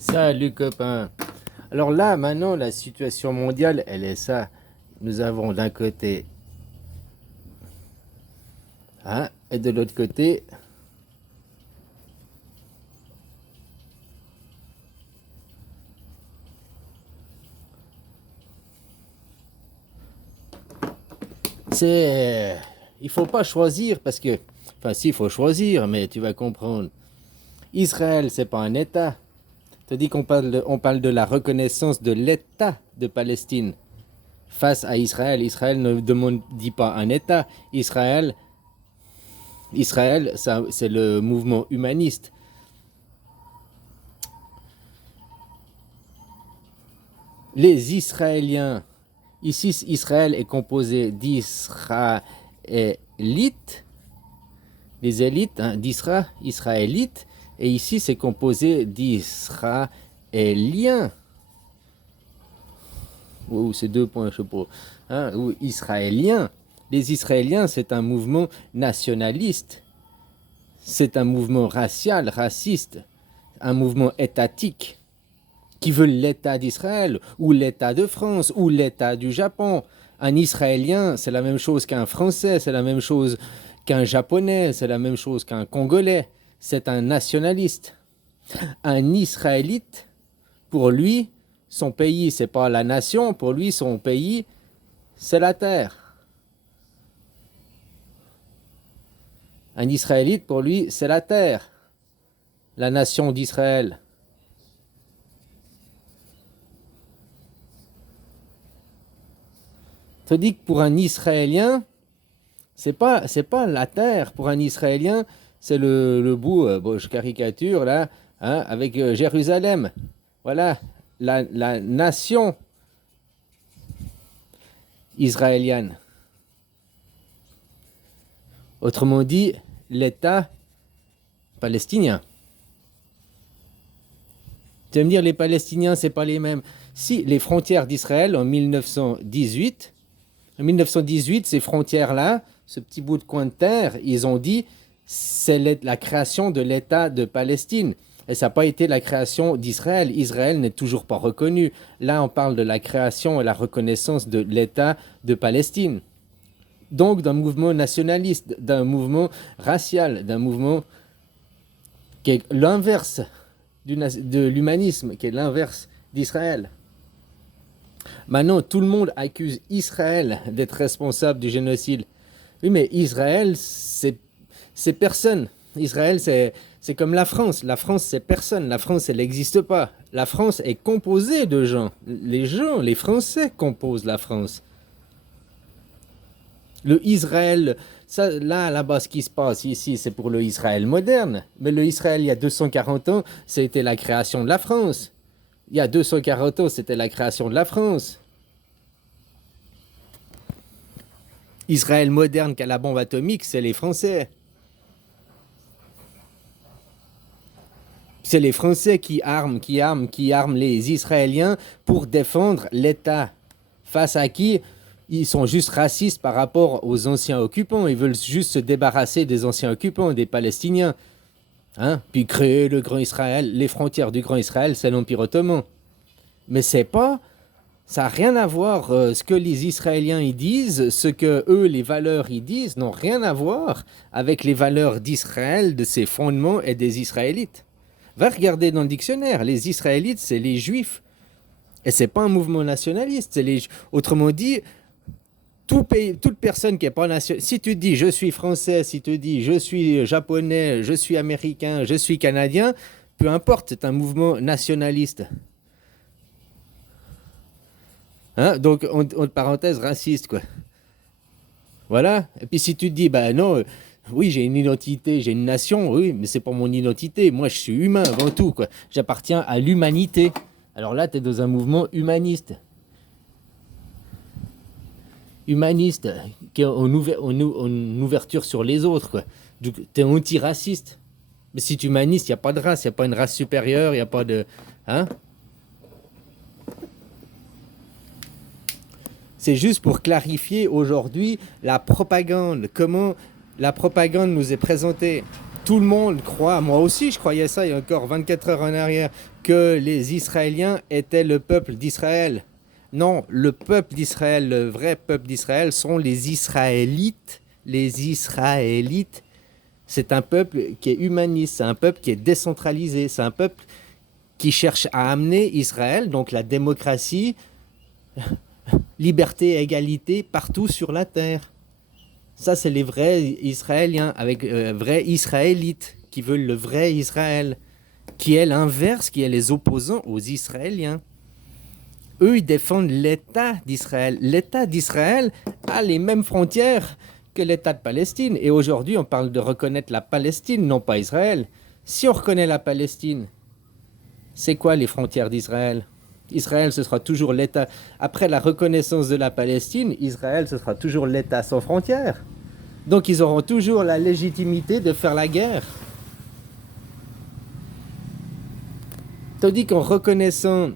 Salut copain. Alors là, maintenant, la situation mondiale, elle est ça. Nous avons d'un côté, hein, et de l'autre côté, c'est, il faut pas choisir parce que, enfin, si, il faut choisir, mais tu vas comprendre. Israël, c'est pas un État. Tu dis on parle de la reconnaissance de l'État de Palestine face à Israël. Israël ne dit pas un État. Israël, c'est le mouvement humaniste. Les Israéliens, ici Israël est composé d'Israélites, les élites israélites, et ici c'est composé d'Israéliens, ou c'est deux points, je sais pas, hein, ou Israéliens. Les Israéliens, c'est un mouvement nationaliste, c'est un mouvement racial, raciste, un mouvement étatique, qui veulent l'État d'Israël, ou l'État de France, ou l'État du Japon. Un Israélien, c'est la même chose qu'un Français, c'est la même chose qu'un Japonais, c'est la même chose qu'un Congolais. C'est un nationaliste. Un Israélite, pour lui, son pays, c'est pas la nation, pour lui, son pays, c'est la terre. Un Israélite, pour lui, c'est la terre, la nation d'Israël. Tandis que pour un Israélien, c'est pas la terre. Pour un Israélien, c'est le bout, bon, je caricature là, hein, avec Jérusalem. Voilà, la nation israélienne. Autrement dit, l'État palestinien. Tu vas me dire, les Palestiniens, c'est pas les mêmes. Si, les frontières d'Israël en 1918, ces frontières-là, ce petit bout de coin de terre, ils ont dit c'est la création de l'État de Palestine. Et ça n'a pas été la création d'Israël. Israël n'est toujours pas reconnu. Là, on parle de la création et la reconnaissance de l'État de Palestine. Donc d'un mouvement nationaliste, d'un mouvement racial, d'un mouvement qui est l'inverse de l'humanisme, qui est l'inverse d'Israël. Maintenant, tout le monde accuse Israël d'être responsable du génocide. Oui, mais Israël, c'est personne. Israël, c'est comme la France. La France, c'est personne. La France, elle n'existe pas. La France est composée de gens. Les Français composent la France. Le Israël, ça, là-bas, ce qui se passe ici, c'est pour le Israël moderne. Mais le Israël, il y a 240 ans, c'était la création de la France. Il y a 240 ans, c'était la création de la France. Israël moderne qui a la bombe atomique, c'est les Français. C'est les Français qui arment les Israéliens pour défendre l'État. Face à qui ils sont juste racistes par rapport aux anciens occupants. Ils veulent juste se débarrasser des anciens occupants, des Palestiniens. Hein? Puis créer le Grand Israël. Les frontières du Grand Israël, c'est l'Empire ottoman. Mais c'est pas... Ça n'a rien à voir. Ce que les Israéliens y disent, ce que eux, les valeurs y disent, n'ont rien à voir avec les valeurs d'Israël, de ses fondements et des Israélites. Va regarder dans le dictionnaire. Les Israélites, c'est les Juifs. Et c'est pas un mouvement nationaliste. Autrement dit, toute personne qui n'est pas nationaliste, si tu dis je suis français, si tu dis je suis japonais, je suis américain, je suis canadien, peu importe, c'est un mouvement nationaliste. Hein? Donc, entre parenthèses, raciste, quoi. Voilà. Et puis si tu te dis, bah non, oui, j'ai une identité, j'ai une nation, oui, mais c'est pas mon identité. Moi, je suis humain avant tout, quoi. J'appartiens à l'humanité. Alors là, tu es dans un mouvement humaniste. Humaniste, qui est en ouverture sur les autres, quoi. Tu es anti-raciste. Mais si tu es humaniste, il n'y a pas de race, il n'y a pas une race supérieure, il n'y a pas de... Hein? C'est juste pour clarifier aujourd'hui la propagande, comment la propagande nous est présentée. Tout le monde croit, moi aussi je croyais ça il y a encore 24 heures en arrière, que les Israéliens étaient le peuple d'Israël. Non, le peuple d'Israël, le vrai peuple d'Israël sont les Israélites. Les Israélites, c'est un peuple qui est humaniste, c'est un peuple qui est décentralisé, c'est un peuple qui cherche à amener Israël, donc la démocratie, liberté et égalité partout sur la terre. Ça, c'est les vrais Israéliens, avec vrais Israélites, qui veulent le vrai Israël, qui est l'inverse, qui est les opposants aux Israéliens. Eux, ils défendent l'État d'Israël. L'État d'Israël a les mêmes frontières que l'État de Palestine. Et aujourd'hui, on parle de reconnaître la Palestine, non pas Israël. Si on reconnaît la Palestine, c'est quoi les frontières d'Israël? Israël, ce sera toujours l'État. Après la reconnaissance de la Palestine, Israël, ce sera toujours l'État sans frontières. Donc ils auront toujours la légitimité de faire la guerre. Tandis qu'en reconnaissant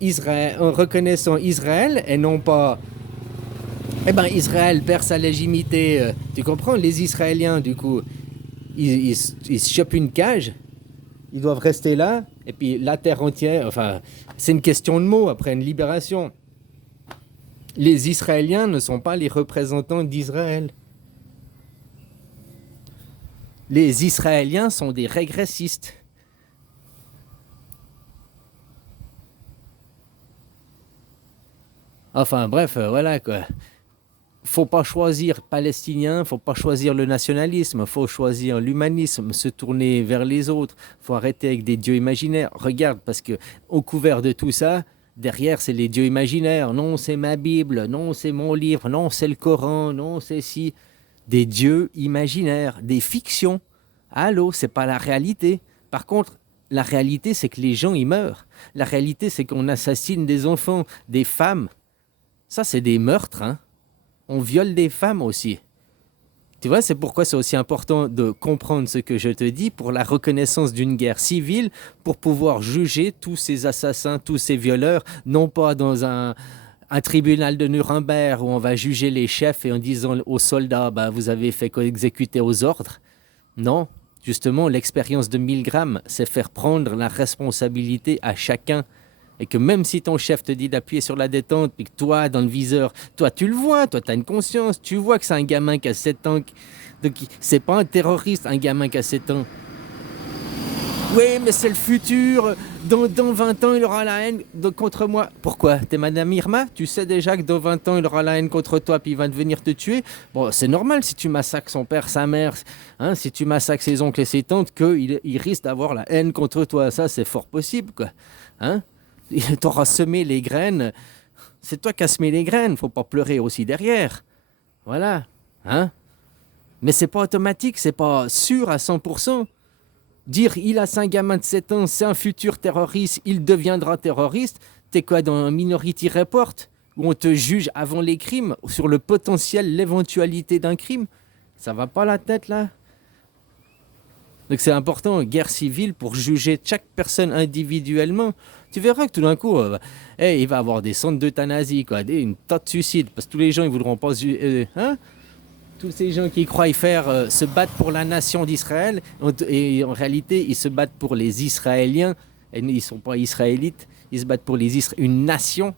Israël et non pas... Eh ben Israël perd sa légitimité. Tu comprends? Les Israéliens, du coup, ils se chopent une cage. Ils doivent rester là. Et puis la terre entière... Enfin, c'est une question de mots après une libération. Les Israéliens ne sont pas les représentants d'Israël. Les Israéliens sont des régressistes. Enfin bref, voilà quoi. Faut pas choisir palestinien, faut pas choisir le nationalisme, faut choisir l'humanisme, se tourner vers les autres, faut arrêter avec des dieux imaginaires. Regarde, parce que au couvert de tout ça, derrière c'est les dieux imaginaires. Non, c'est ma Bible, non, c'est mon livre, non, c'est le Coran, non, c'est si. Des dieux imaginaires, des fictions. Allô, c'est pas la réalité. Par contre, la réalité, c'est que les gens y meurent. La réalité, c'est qu'on assassine des enfants, des femmes. Ça, c'est des meurtres, hein. On viole des femmes aussi. Tu vois, c'est pourquoi c'est aussi important de comprendre ce que je te dis pour la reconnaissance d'une guerre civile, pour pouvoir juger tous ces assassins, tous ces violeurs, non pas dans un tribunal de Nuremberg où on va juger les chefs et en disant aux soldats, bah, vous avez fait qu'exécuter aux ordres. Non, justement, l'expérience de Milgram, c'est faire prendre la responsabilité à chacun. Et que même si ton chef te dit d'appuyer sur la détente, puis que toi, dans le viseur, toi, tu le vois, toi, tu as une conscience, tu vois que c'est un gamin qui a 7 ans. Donc, c'est pas un terroriste, un gamin qui a 7 ans. Oui, mais c'est le futur. Dans 20 ans, il aura la haine contre moi. Pourquoi? T'es Madame Irma? Tu sais déjà que dans 20 ans, il aura la haine contre toi, puis il va venir te tuer. Bon, c'est normal si tu massacres son père, sa mère, hein, si tu massacres ses oncles et ses tantes, qu'il risque d'avoir la haine contre toi. Ça, c'est fort possible, quoi. Hein? T'auras semé les graines. C'est toi qui as semé les graines. Faut pas pleurer aussi derrière. Voilà. Hein? Mais c'est pas automatique, c'est pas sûr à 100%. Dire il a 5 gamins de 7 ans, c'est un futur terroriste, il deviendra terroriste. T'es quoi dans un Minority Report où on te juge avant les crimes sur le potentiel, l'éventualité d'un crime? Ça va pas la tête là? Donc c'est important, guerre civile, pour juger chaque personne individuellement. Tu verras que tout d'un coup, il va y avoir des centres d'euthanasie, quoi, une tas de suicides, parce que tous les gens, ils voudront pas... hein? Tous ces gens qui croient faire se battre pour la nation d'Israël, et en réalité, ils se battent pour les Israéliens, et ils ne sont pas israélites, ils se battent pour une nation.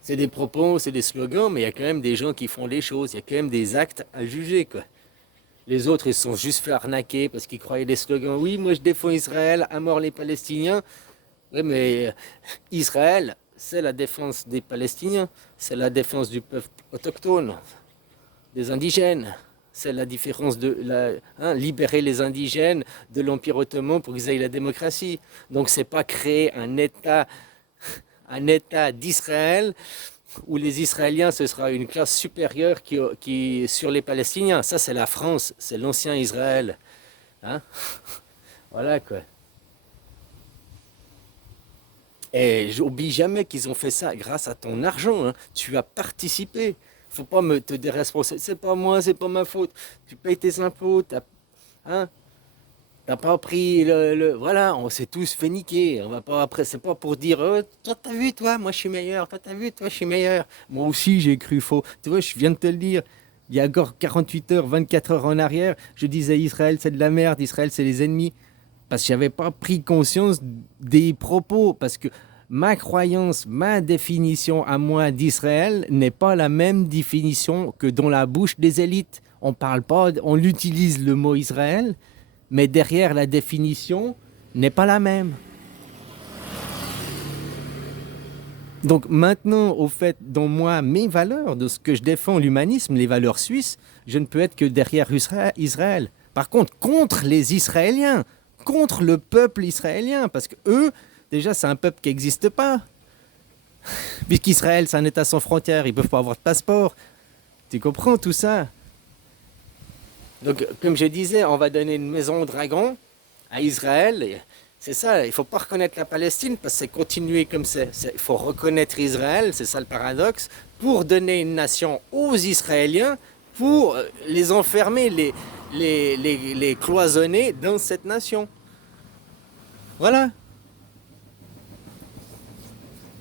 C'est des propos, c'est des slogans, mais il y a quand même des gens qui font les choses, il y a quand même des actes à juger, quoi. Les autres, ils se sont juste fait arnaquer parce qu'ils croyaient des slogans. Oui, moi je défends Israël, à mort les Palestiniens. Oui, mais Israël, c'est la défense des Palestiniens, c'est la défense du peuple autochtone, des indigènes. C'est la différence de libérer les indigènes de l'Empire ottoman pour qu'ils aient la démocratie. Donc c'est pas créer un État d'Israël où les Israéliens, ce sera une classe supérieure qui sur les Palestiniens. Ça, c'est la France, c'est l'ancien Israël. Hein? Voilà quoi. Et j'oublie jamais qu'ils ont fait ça grâce à ton argent. Hein. Tu as participé. Faut pas te déresponsabiliser. C'est pas moi, c'est pas ma faute. Tu payes tes impôts. Hein? T'as pas pris voilà, on s'est tous fait niquer. On va pas après, c'est pas pour dire toi t'as vu toi, moi je suis meilleur. Toi t'as vu, toi je suis meilleur. Moi aussi j'ai cru faux. Tu vois, je viens de te le dire. Il y a encore 48 heures, 24 heures en arrière, je disais Israël c'est de la merde, Israël c'est les ennemis. Parce que je n'avais pas pris conscience des propos. Parce que ma croyance, ma définition à moi d'Israël n'est pas la même définition que dans la bouche des élites. On parle pas, on utilise le mot Israël, mais derrière la définition n'est pas la même. Donc maintenant, au fait, dans moi, mes valeurs, de ce que je défends, l'humanisme, les valeurs suisses, je ne peux être que derrière Israël. Par contre, contre les Israéliens, contre le peuple israélien, parce que eux, déjà, c'est un peuple qui n'existe pas. Puisqu'Israël, c'est un État sans frontières, ils ne peuvent pas avoir de passeport. Tu comprends tout ça? Donc, comme je disais, on va donner une maison au dragon à Israël. Et c'est ça, il ne faut pas reconnaître la Palestine parce que c'est continuer comme c'est. Il faut reconnaître Israël, c'est ça le paradoxe, pour donner une nation aux Israéliens, pour les enfermer, les cloisonner dans cette nation. Voilà.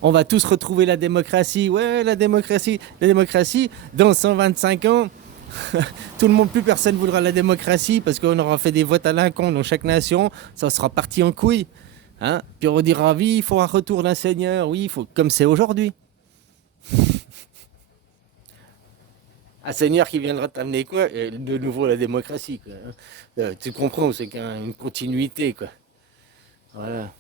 On va tous retrouver la démocratie. Ouais, la démocratie. La démocratie, dans 125 ans, tout le monde, plus personne voudra la démocratie parce qu'on aura fait des votes à l'incon dans chaque nation. Ça sera parti en couille. Hein? Puis on dira, oui, il faut un retour d'un seigneur. Oui, il faut, comme c'est aujourd'hui. Un seigneur qui viendra t'amener quoi? De nouveau la démocratie. Quoi. Tu comprends, c'est qu'une continuité. Quoi. Voilà.